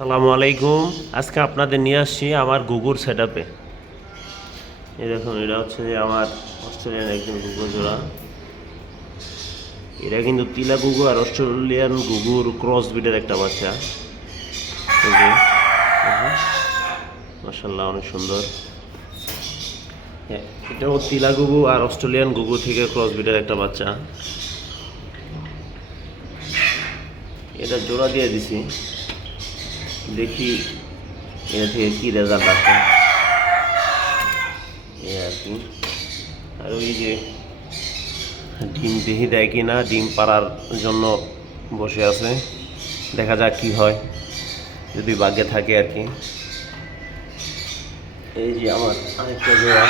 আসসালামু আলাইকুম। আজকে আপনাদের নিয়ে আসছি আমার গুগুর সেট আপে। এই দেখুন, এটা হচ্ছে যে আমার অস্ট্রেলিয়ান একজন গুগু জোড়া। এটা কিন্তু তিলা গুগু আর অস্ট্রেলিয়ান গুগুর ক্রস ব্রিডের একটা বাচ্চা। এই যে মাশাআল্লাহ, অনেক সুন্দর। হ্যাঁ, এটাও তিলা গুগু আর অস্ট্রেলিয়ান গুগু থেকে ক্রস ব্রিডের একটা বাচ্চা। এটা জোড়া দিয়ে দিছি, দেখি এটা থেকে কী রেজাল্ট আসে এই আর কি। আর ওই যে ডিম দেহি দেয় কি না, ডিম পাড়ার জন্য বসে আছে, দেখা যাক কি হয়, যদি ভাগ্যে থাকে আর কি। এই যে আমার আরেকটা জোড়া,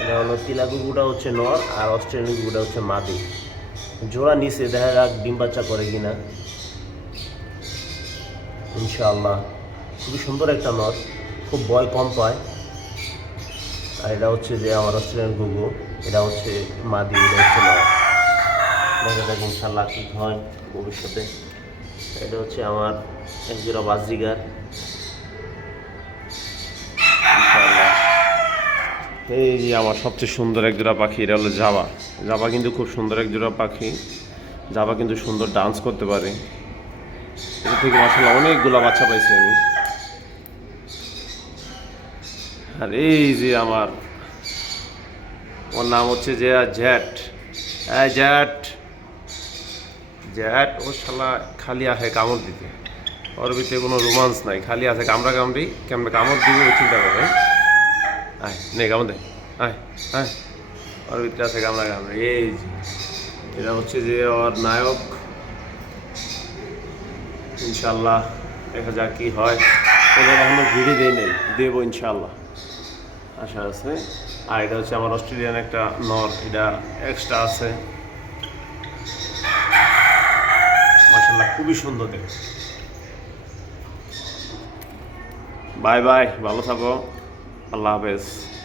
এটা হলো তিলা কুকুরটা হচ্ছে নর আর অস্ট্রেলিয়ান কুকুরটা হচ্ছে মাদি। জোড়া নিচে, দেখা যাক ডিম বাচ্চা করে কিনা। ইনশাআল্লাহ খুবই সুন্দর একটা নর, খুব বয় কম পায়। আর এটা হচ্ছে যে আমার অস্ট্রেলিয়ান গুগু, এটা হচ্ছে মাদি, এটা হচ্ছে নর। দেখা যাক ইনশাআল্লাহ কী হয় ভবিষ্যতে। এটা হচ্ছে আমার এক জোড়া বাজরিগার। ইনশাআল্লাহ এই যে আমার সবচেয়ে সুন্দর এক জোড়া পাখি, এটা হলো জাভা। জাভা কিন্তু খুব সুন্দর এক জোড়া পাখি। জাভা কিন্তু সুন্দর ডান্স করতে পারে। এটা থেকে মাশাআল্লাহ অনেকগুলো বাচ্চা পাইছি আমি। আর এই যে আমার, ওর নাম হচ্ছে যে জ্যাট। জ্যাট, জ্যাট ও শালা খালি আসে কামড় দিতে, ওর ভিতরে কোনো রোমান্স নাই, খালি আছে কামড়া কামড়ি, কেমন কামড় দিবে ওই চিন্তা করে। আয় নে কামড় দে, আয় আয়, ওর ভিতরে আছে কামড়া কামড়ি। এই যে এটা হচ্ছে যে ওর নায়ক। ইনশাল্লাহ দেখা যাক কী হয়। ওদের এখনো ভিড়ে দেয় নেই, দেবো ইনশাল্লাহ, আশা আছে। আর এটা হচ্ছে আমার অস্ট্রেলিয়ান একটা নর, এটা এক্সট্রা আছে। মাশাআল্লাহ খুবই সুন্দর দেখতে। বাই বাই, ভালো থাকো, আল্লাহ হাফেজ।